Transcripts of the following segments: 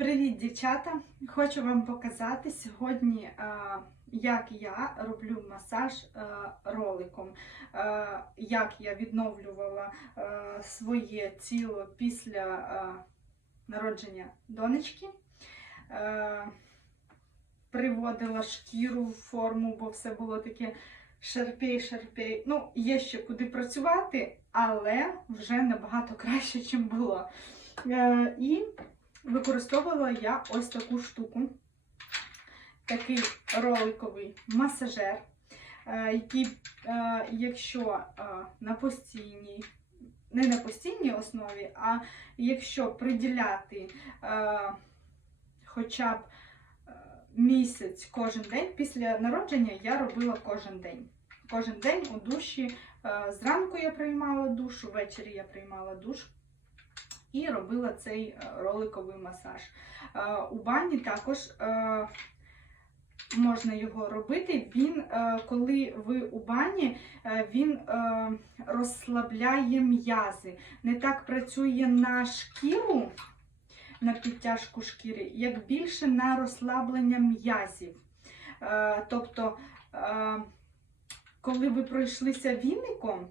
Привіт, дівчата! Хочу вам показати сьогодні, е, як я роблю масаж е, роликом, е, як я відновлювала своє тіло після народження донечки. Приводила шкіру в форму, бо все було таке шарпей-шарпей. Ну, є ще куди працювати, але вже набагато краще, ніж було. І використовувала я ось таку штуку, такий роликовий масажер, е, який, е, якщо е, на постійній, не на постійній основі, а якщо приділяти хоча б місяць кожен день, після народження я робила кожен день. Кожен день у душі. Зранку я приймала душ, ввечері я приймала душ і робила цей е, роликовий масаж. Е, У бані також е, можна його робити. Він, коли ви у бані, він розслабляє м'язи. Не так працює на шкіру, на підтяжку шкіри, як більше на розслаблення м'язів. Тобто, коли ви пройшлися віником,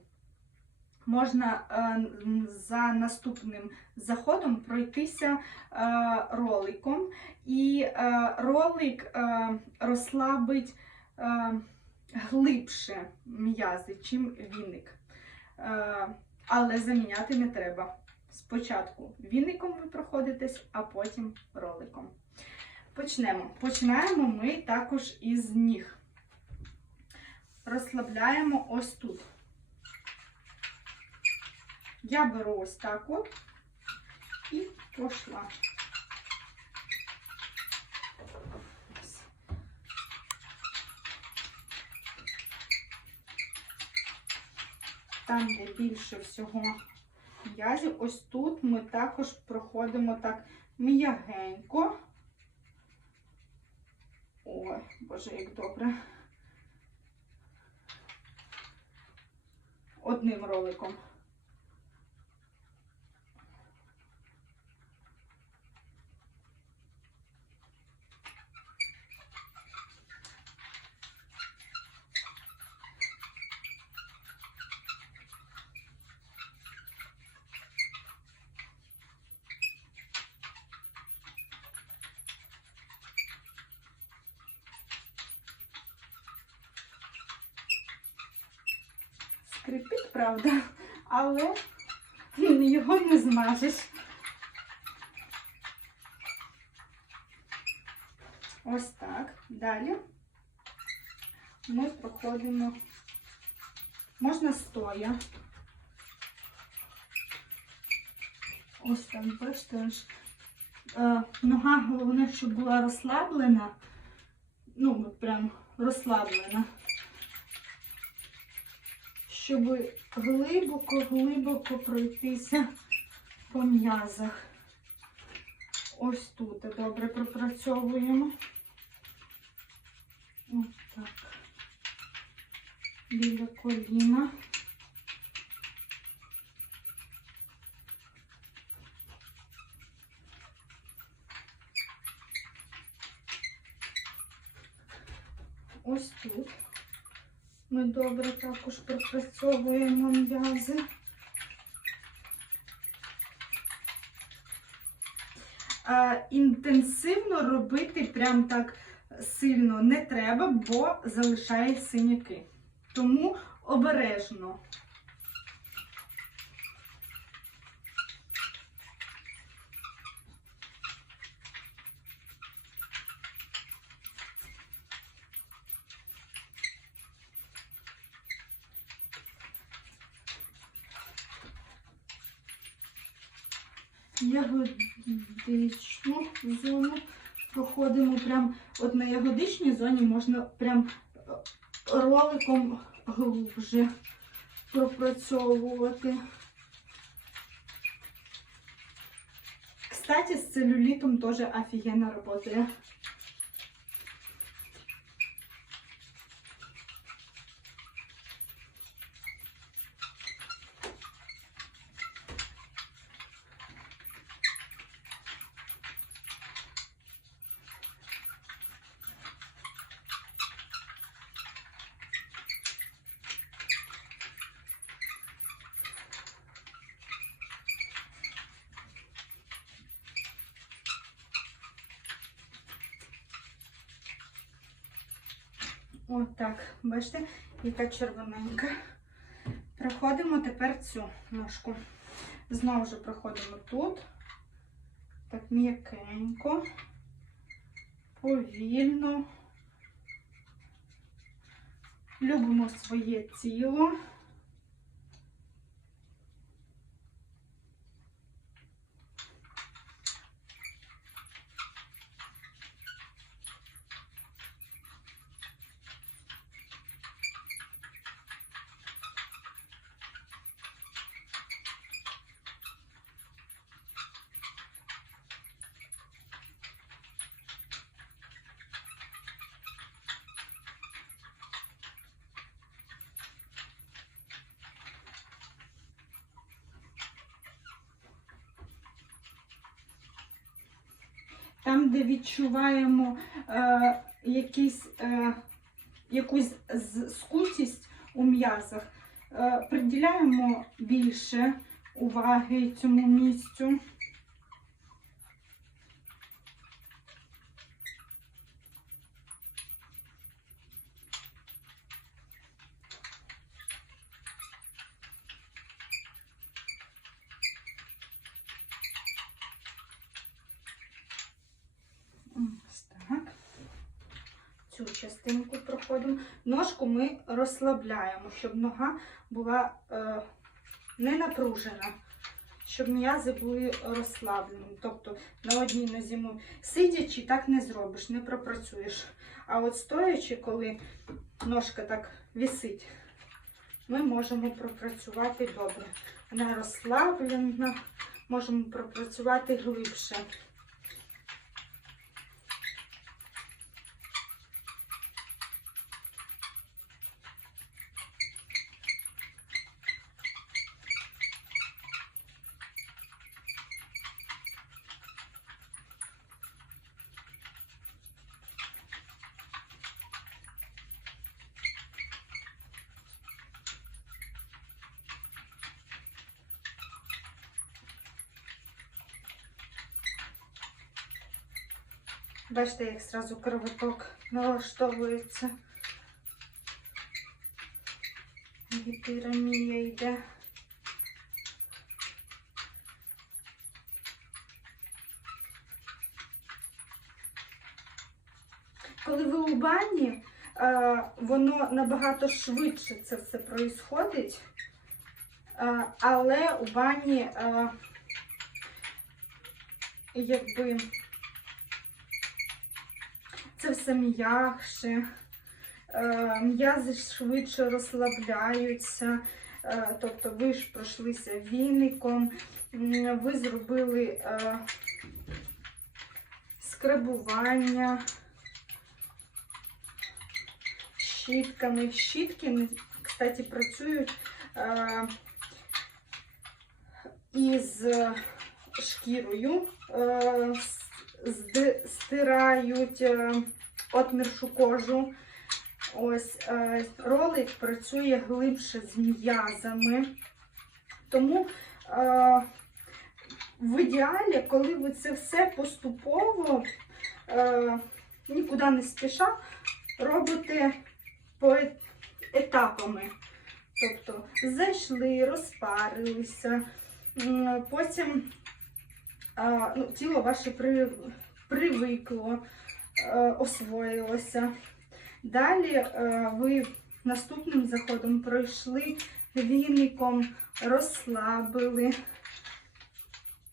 можна е, за наступним заходом пройтися е, роликом, і е, ролик розслабить глибше м'язи, чим віник. Але заміняти не треба. Спочатку віником ви проходитесь, а потім роликом. Почнемо. Починаємо ми також із ніг. Розслабляємо ось тут. Я беру ось так от і пошла. Там, де більше всього м'язів, ось тут ми також проходимо так м'ягенько. Ой, боже, як добре. Одним роликом. Правда, але його не змажеш. Ось так. Далі ми проходимо, можна стоя. Ось так, бачите, е, нога головне, щоб була розслаблена. Ну, прям розслаблена щоб глибоко-глибоко пройтися по м'язах. Ось тут добре пропрацьовуємо. Ось так. Біля коліна. Ось тут. Ми добре також пропрацьовуємо м'язи. Інтенсивно робити прям так сильно не треба, бо залишає синяки. Тому обережно. Ягодичну зону проходимо прям от на ягодичній зоні можна прям е, роликом глубже пропрацьовувати. Кстати, з целюлітом теж офігенно працює. Отак, бачите, яка червоненька. Проходимо тепер цю ножку. Знову ж проходимо тут. Так м'якенько, повільно. Любимо своє тіло. Там, де відчуваємо е, якісь, е, якусь скутість у м'язах, е, приділяємо більше уваги цьому місцю. Ось так. Цю частинку проходимо. Ножку ми розслабляємо, щоб нога була е, не напружена, щоб м'язи були розслаблені. Тобто на одній нозі ми сидячи так не зробиш, не пропрацюєш. А от стоячи, коли ножка так висить, ми можемо пропрацювати добре. Вона розслаблена, можемо пропрацювати глибше. Бачите, як зразу кровоток налаштовується. Гіпірамія йде. Коли ви у бані, воно набагато швидше це все проїсходить, але у бані якби це все м'якше, м'язи швидше розслабляються. Е, Тобто ви ж пройшлися віником, ви зробили е, скрабування щітками. Щітки, кстати, працюють е, із шкірою, зди- стирають е, отміршу кожу. Ось е, ролик працює глибше з м'язами. Тому е, в ідеалі, коли ви це все поступово, нікуди не спіша, робите по етапами. Тобто зайшли, розпарилися, потім ну, тіло ваше при, привикло, е, освоїлося. Далі е, ви наступним заходом пройшли віником, розслабили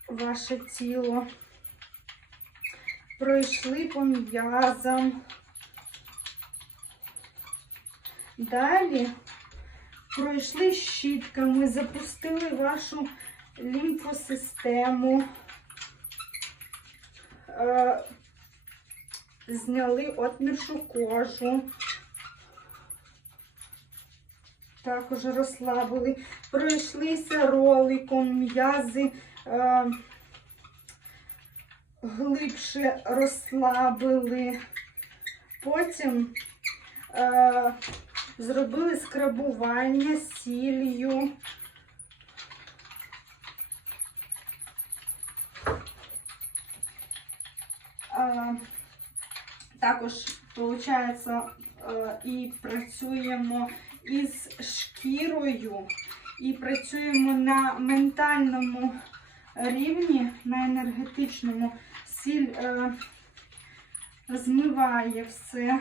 ваше тіло, пройшли по м'язам. Далі пройшли щітками, запустили вашу лімфосистему, е, зняли отміршу кожу, також розслабили, пройшлися роликом, м'язи е, глибше розслабили. Потім е, зробили скрабування сіллю. А, також, виходить, е, і працюємо із шкірою, і працюємо на ментальному рівні, на енергетичному. Сіль е, змиває все,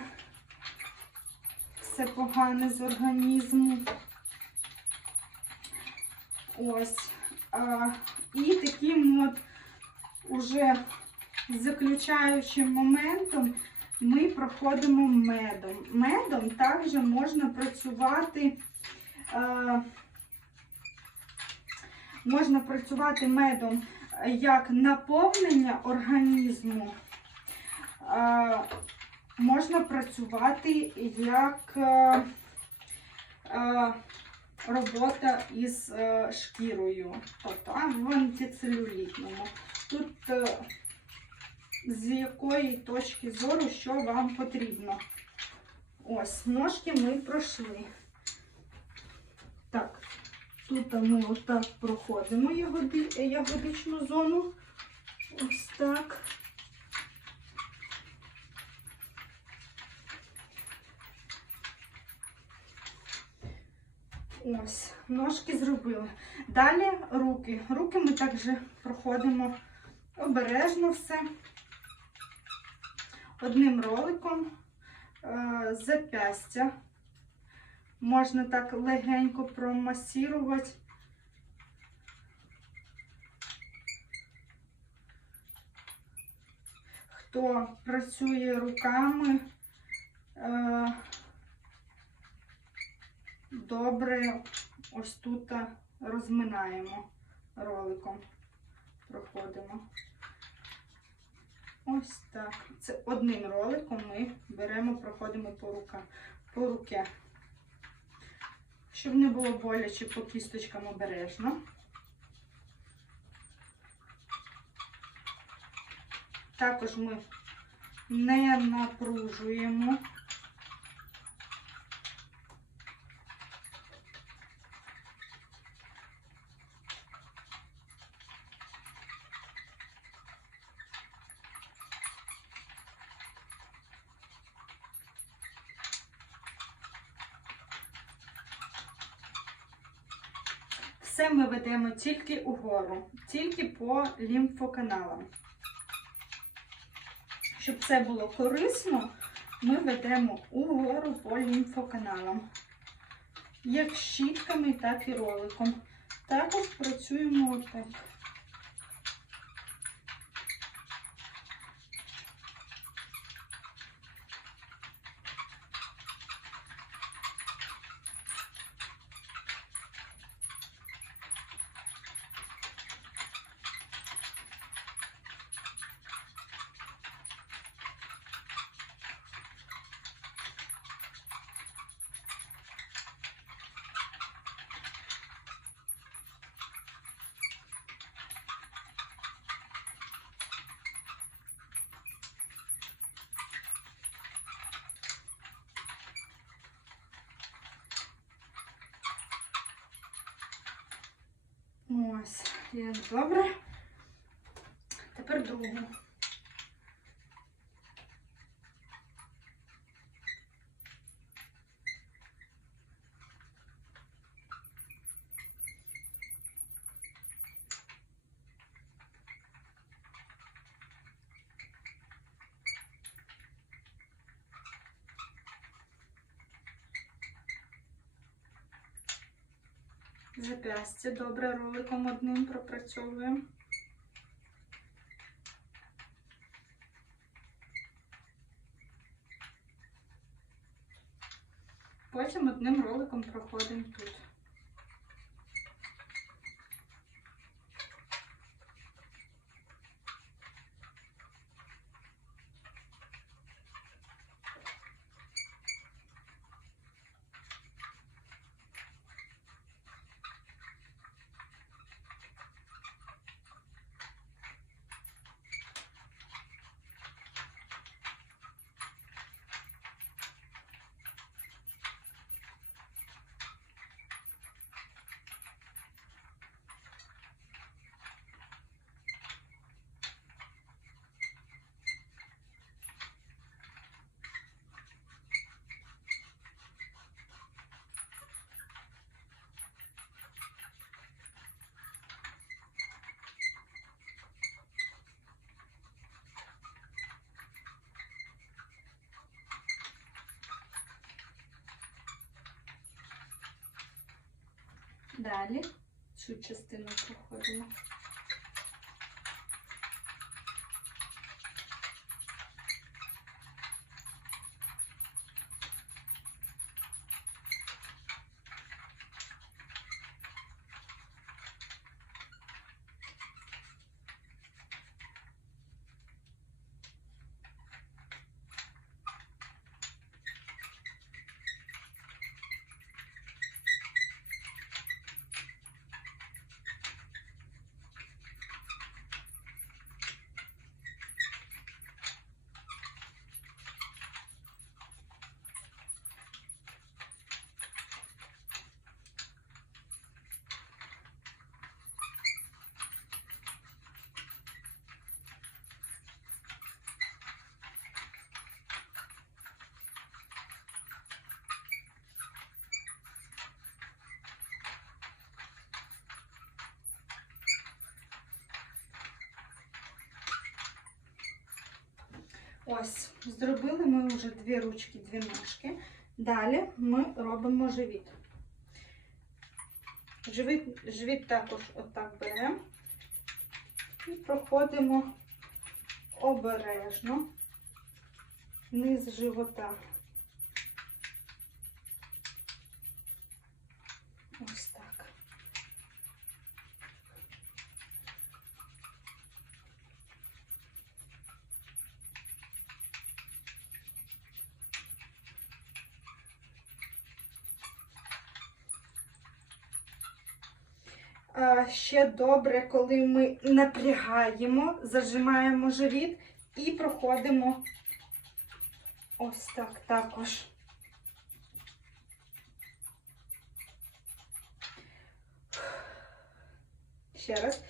все погане з організму. Ось. І таким от уже заключаючим моментом ми проходимо медом. Медом також можна працювати, е, можна працювати медом як наповнення організму, е, можна працювати як е, е, робота із е, шкірою, тобто в антицелюлітному. Тут е, з якої точки зору, що вам потрібно. Ось, ножки ми пройшли. Так, тут ми отак проходимо ягоди, ягодичну зону. Ось так. Ось, ножки зробили. Далі руки. Руки ми також проходимо обережно все. Одним роликом е, запястя. Можна так легенько промасірувати. Хто працює руками, е, добре ось тут розминаємо роликом, проходимо. Ось так. Це одним роликом ми беремо, проходимо по рука, по руке. Щоб не було боляче по кісточкам обережно. Також ми не напружуємо. Все ми ведемо тільки угору, тільки по лімфоканалам. Щоб це було корисно, ми ведемо угору по лімфоканалам. Як щітками, так і роликом. Також працюємо отак. Ось, є добре. Тепер другу. Запястя добре роликом одним пропрацьовуємо. Потім одним роликом проходимо тут. Далі цю частину проходимо. Ось, зробили ми вже дві ручки, дві ножки. Далі ми робимо живіт. Живіт, живіт також отак беремо і проходимо обережно низ живота. Ось так. А, Ще добре, коли ми напрягаємо, зажимаємо живіт і проходимо ось так також. Ще раз.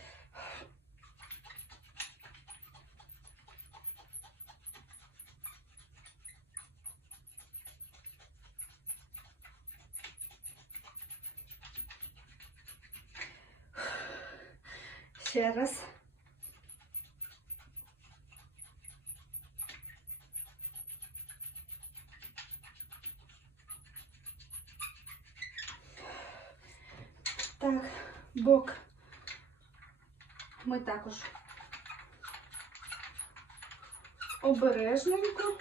Ще раз. Так, бок. Ми також обережненько.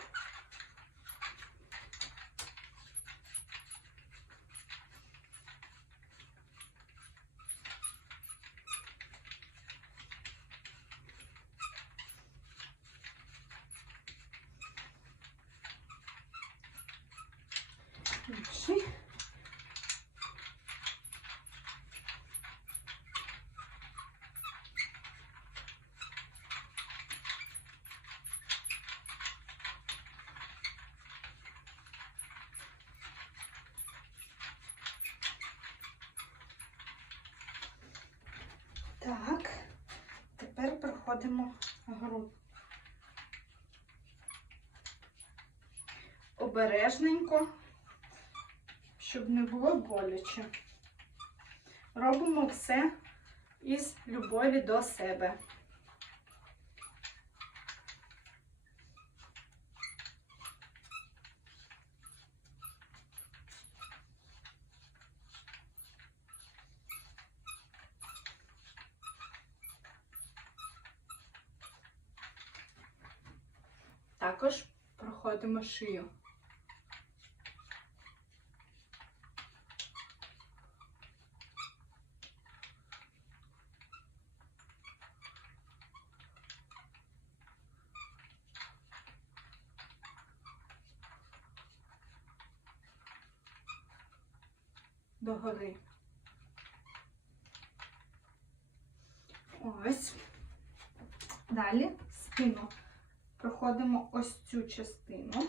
Інший. Так, тепер проходимо. Обережненько, щоб не було боляче. Робимо все із любові до себе. Також проходимо шию. Догори. Ось. Далі спину проходимо ось цю частину.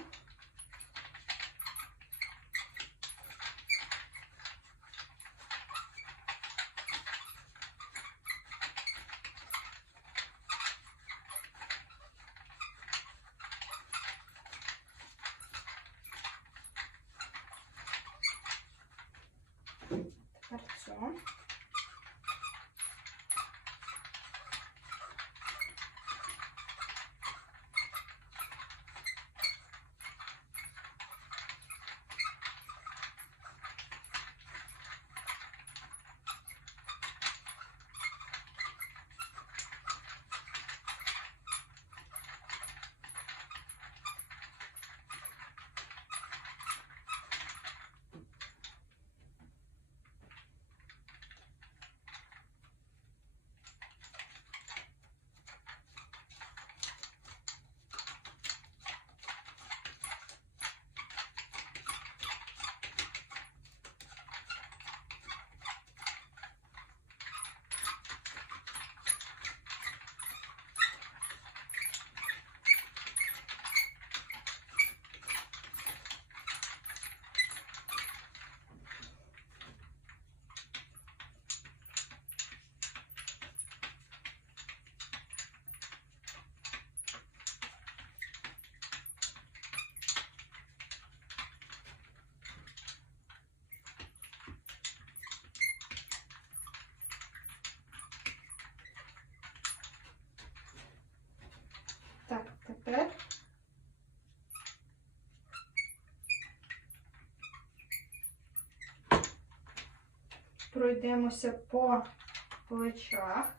Тепер цю. Тепер пройдемося по плечах.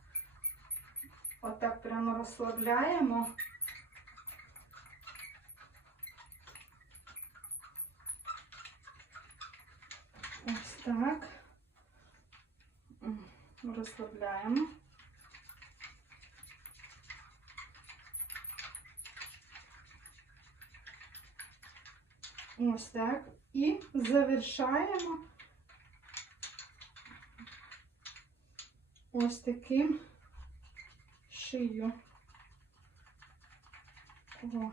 Отак прямо розслабляємо. Ось так. Розслабляємо. Ось так. І завершаємо ось таким шию. О.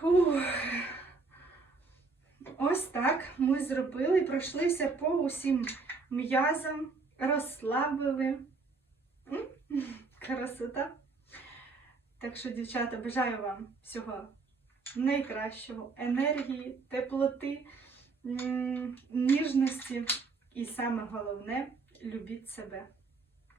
Фух. Ось так ми зробили, пройшлися по усім м'язам, розслабили. Красота. Так що, дівчата, бажаю вам всього найкращого, енергії, теплоти, ніжності і саме головне любіть себе.